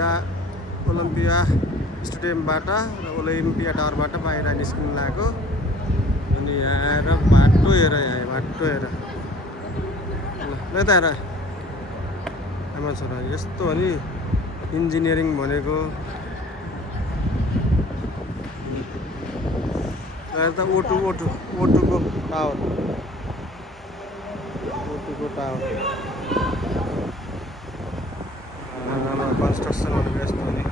Olympia स्टेडियमबाट र Olympia टावरबाट बाहिर निस्किनु लाग्यो अनि यहाँ आएर बाटो हेर ल त हेर आमा छोरा यस्तो हो नि इन्जिनियरिङ भनेको त ओटुको टावर कन्स्ट्रक्सन भनेको यस्तो हो नि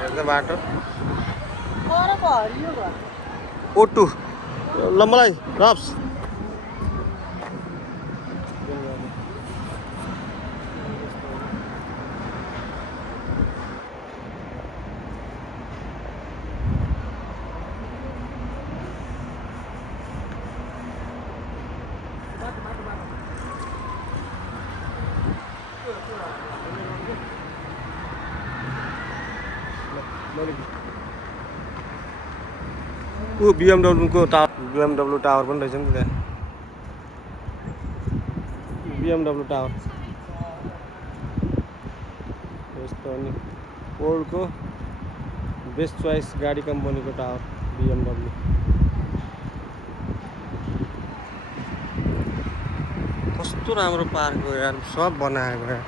हेर्दा बाटो ओटु ल मलाई रप्स BMW टावर पनि रहेछ नि त्यहाँ BMW टावर यस्तो अनि वर्ल्डको बेस्ट चोइस गाडी कम्पनीको टावर BMW कस्तो राम्रो पार्क हो यार सब बनाएको यार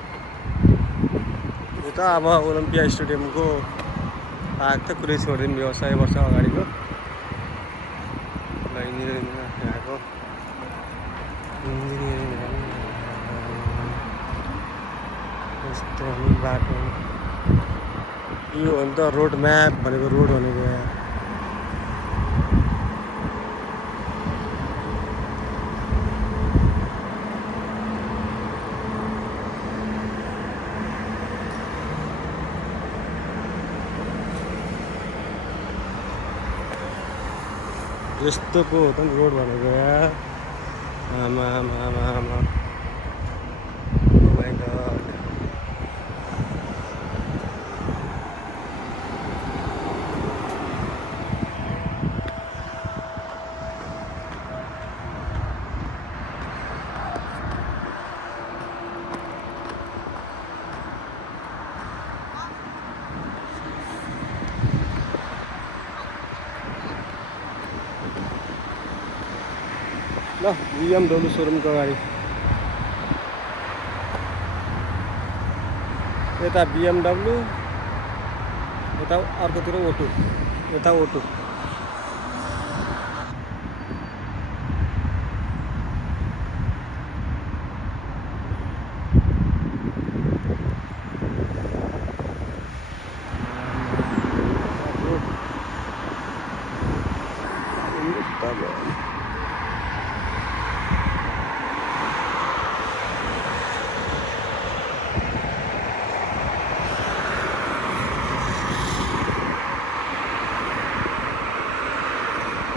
यो त अब ओलम्पिया स्टेडियमको पार्क त कुरै छोडिदिनु यो 100 वर्ष अगाडिको यहाँको यस्तो बाटो यो हो नि त रोड म्याप भनेको रोड भनेको यहाँ यस्तो पो हो त नि रोड भनेको यार आमा ओ माइ गॉड ल BMW सोरुमको अगाडि यता BMW यता अर्कोतिर ओटो यता ओटो रोड